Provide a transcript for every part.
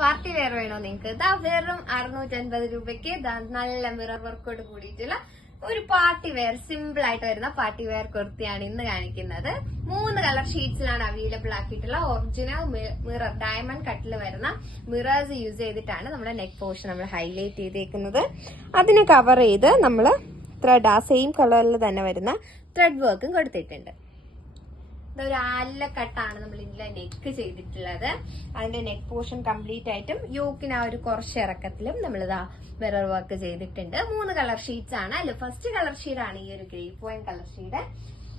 Party wear വേണോ നിങ്ങൾക്ക്? ഇതാ വെറും 650 രൂപയ്ക്ക് നല്ല മിറർ വർക്കോട് കൂടിയിട്ടുള്ള ഒരു പാർട്ടി വെയർ, സിമ്പിൾ ആയിട്ട് വരുന്ന പാർട്ടി വെയർ കുർത്തിയാണ് ഇന്ന് കാണിക്കുന്നത്. 3 കളർ ഷീറ്റ്സിലാണ് അവൈലബിൾ ആക്കിയിട്ടുള്ള ഒറിജിനൽ മിറർ ഡയമണ്ട് കട്ടിൽ വരുന്ന മിറേഴ്സ് യൂസ് ചെയ്തിട്ടാണ് നമ്മുടെ നെക്ക് പോർഷൻ നമ്മൾ ഹൈലൈറ്റ് ചെയ്തേക്കുന്നത്. അതിന് കവർ ചെയ്ത് നമ്മൾ ത്രെഡ് ആ സെയിം കളറിൽ തന്നെ വരുന്ന ത്രെഡ് വർക്കും കൊടുത്തിട്ടുണ്ട്. ഇതൊരു ആലക്കട്ടാണ് നമ്മൾ ഇതിലെ നെക്ക് ചെയ്തിട്ടുള്ളത്. അതിന്റെ നെക്ക് പോർഷൻ കംപ്ലീറ്റ് ആയിട്ടും യോക്കിന് ആ ഒരു കുറച്ച് ഇറക്കത്തിലും നമ്മളിതാ മിറർ വർക്ക് ചെയ്തിട്ടുണ്ട്. 3 കളർ ഷീറ്റ്സ് ആണ്. അതിൽ ഫസ്റ്റ് കളർ ഷീഡാണ് ഈ ഒരു ഗ്രേ പോയിന്റ് കളർ ഷീഡ്.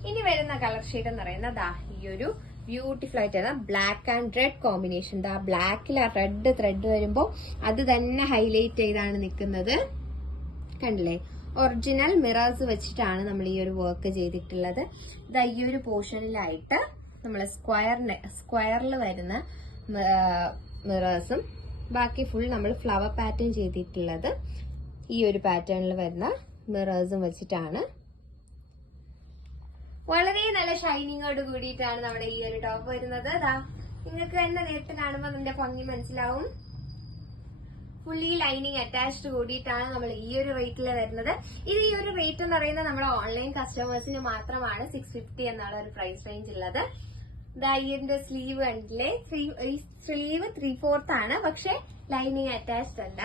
ഇനി വരുന്ന കളർ ഷീഡ് എന്ന് പറയുന്നത് ഈ ഒരു ബ്യൂട്ടിഫുൾ ആയിട്ടാണ് ബ്ലാക്ക് ആൻഡ് റെഡ് കോമ്പിനേഷൻ. ബ്ലാക്കിൽ ആ റെഡ് ത്രെഡ് വരുമ്പോൾ അത് തന്നെ ഹൈലൈറ്റ് ചെയ്താണ് നിൽക്കുന്നത്. കണ്ടില്ലേ? ഒറിജിനൽ മിറേഴ്സ് വെച്ചിട്ടാണ് നമ്മൾ ഈ ഒരു വർക്ക് ചെയ്തിട്ടുള്ളത്. ഇത് ഈ ഒരു പോർഷനിലായിട്ട് നമ്മൾ സ്ക്വയറിൽ വരുന്ന മിറേഴ്സും ബാക്കി ഫുൾ നമ്മൾ ഫ്ലവർ പാറ്റേൺ ചെയ്തിട്ടുള്ളത് ഈ ഒരു പാറ്റേണിൽ വരുന്ന മിറേഴ്സും വെച്ചിട്ടാണ്. വളരെ നല്ല ഷൈനിങ്ങോട് കൂടിയിട്ടാണ് നമ്മുടെ ഈ ഒരു ടോപ്പ് വരുന്നത്. നിങ്ങൾക്ക് തന്നെ നേരത്തെ കാണുമ്പോൾ അതിന്റെ ഭംഗി മനസ്സിലാവും. ഫുള്ളി ലൈനിങ് അറ്റാച്ച്ഡ് കൂടിയിട്ടാണ് നമ്മൾ ഈ ഒരു റേറ്റിൽ വരുന്നത്. ഇത് ഈ ഒരു റേറ്റ് എന്ന് പറയുന്നത് നമ്മുടെ ഓൺലൈൻ കസ്റ്റമേഴ്സിന് മാത്രമാണ് 650 എന്നുള്ള ഒരു പ്രൈസ് റേഞ്ച് ഉള്ളത്. ഇതിന്റെ സ്ലീവ് കണ്ടില്ലേ? സ്ലീവ് 3/4 ആണ്, പക്ഷെ ലൈനിങ് അറ്റാച്ച്ഡ് അല്ല.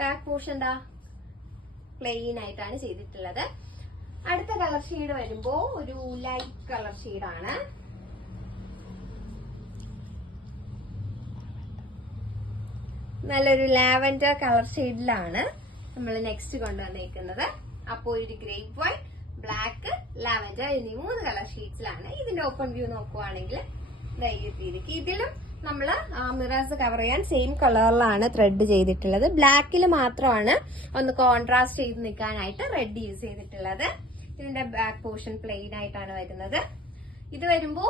ബാക്ക് പോർഷൻ പ്ലെയിൻ ആയിട്ടാണ് ചെയ്തിട്ടുള്ളത്. അടുത്ത കളർ ഷെയ്ഡ് വരുമ്പോ ഒരു ലൈറ്റ് കളർ ഷെയ്ഡാണ്. നല്ലൊരു ലാവൻഡർ കളർ ഷെയ്ഡിലാണ് നമ്മൾ നെക്സ്റ്റ് കൊണ്ടുവന്നേക്കുന്നത്. അപ്പോൾ ഒരു ഗ്രേപ്പ് വൈറ്റ്, ബ്ലാക്ക്, ലാവൻഡർ എന്നീ 3 കളർ ഷീറ്റ്സിലാണ്. ഇതിന്റെ ഓപ്പൺ വ്യൂ നോക്കുവാണെങ്കിൽ രീതിക്ക് ഇതിലും നമ്മൾ മിറേഴ്സ് കവർ ചെയ്യാൻ സെയിം കളറിലാണ് ത്രെഡ് ചെയ്തിട്ടുള്ളത്. ബ്ലാക്കിൽ മാത്രമാണ് ഒന്ന് കോൺട്രാസ്റ്റ് ചെയ്ത് നിൽക്കാനായിട്ട് റെഡ് യൂസ് ചെയ്തിട്ടുള്ളത്. ഇതിന്റെ ബാക്ക് പോർഷൻ പ്ലെയിൻ ആയിട്ടാണ് വരുന്നത്. ഇത് വരുമ്പോ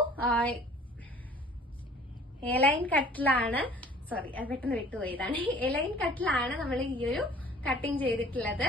എലൈൻ കട്ടിലാണ്, സോറി അത് പെട്ടെന്ന് വിട്ടുപോയതാണ്. എലൈൻ കട്ടിലാണ് നമ്മൾ ഈ ഒരു കട്ടിങ് ചെയ്തിട്ടുള്ളത്.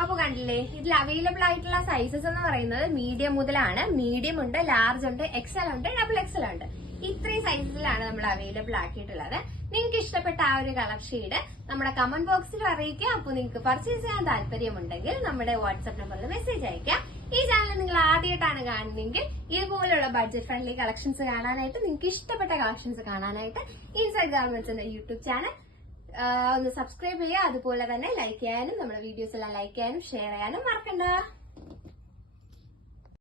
അപ്പൊ കണ്ടില്ലേ? ഇതിൽ അവൈലബിൾ ആയിട്ടുള്ള സൈസസ് എന്ന് പറയുന്നത് മീഡിയം മുതലാണ്. മീഡിയം ഉണ്ട്, ലാർജ് ഉണ്ട്, എക്സൽ ഉണ്ട്, ഡബിൾ എക്സൽ ഉണ്ട്. ഇത്രയും സൈസസിലാണ് നമ്മൾ അവൈലബിൾ ആക്കിയിട്ടുള്ളത്. നിങ്ങൾക്ക് ഇഷ്ടപ്പെട്ട ആ ഒരു കളർ ഷെയ്ഡ് നമ്മുടെ കമന്റ് ബോക്സിൽ അറിയിക്കുക. അപ്പോൾ നിങ്ങൾക്ക് പർച്ചേസ് ചെയ്യാൻ താല്പര്യമുണ്ടെങ്കിൽ നമ്മുടെ വാട്സ്ആപ്പ് നമ്പറിൽ മെസ്സേജ് അയക്കാം. ഈ ചാനൽ നിങ്ങൾ ആദ്യമായിട്ടാണ് കാണുന്നതെങ്കിൽ ഇതുപോലുള്ള ബഡ്ജറ്റ് ഫ്രണ്ട്ലി കളക്ഷൻസ് കാണാനായിട്ട്, നിങ്ങൾക്ക് ഇഷ്ടപ്പെട്ട കളക്ഷൻസ് കാണാനായിട്ട് ഇൻസൈഡ് ഗാർമെന്റ്സ് എന്ന യൂട്യൂബ് ചാനൽ ഒന്ന് സബ്സ്ക്രൈബ് ചെയ്യുക. അതുപോലെ തന്നെ ലൈക്ക് ചെയ്യാനും, നമ്മുടെ വീഡിയോസ് എല്ലാം ലൈക്ക് ചെയ്യാനും ഷെയർ ചെയ്യാനും മറക്കണ്ട.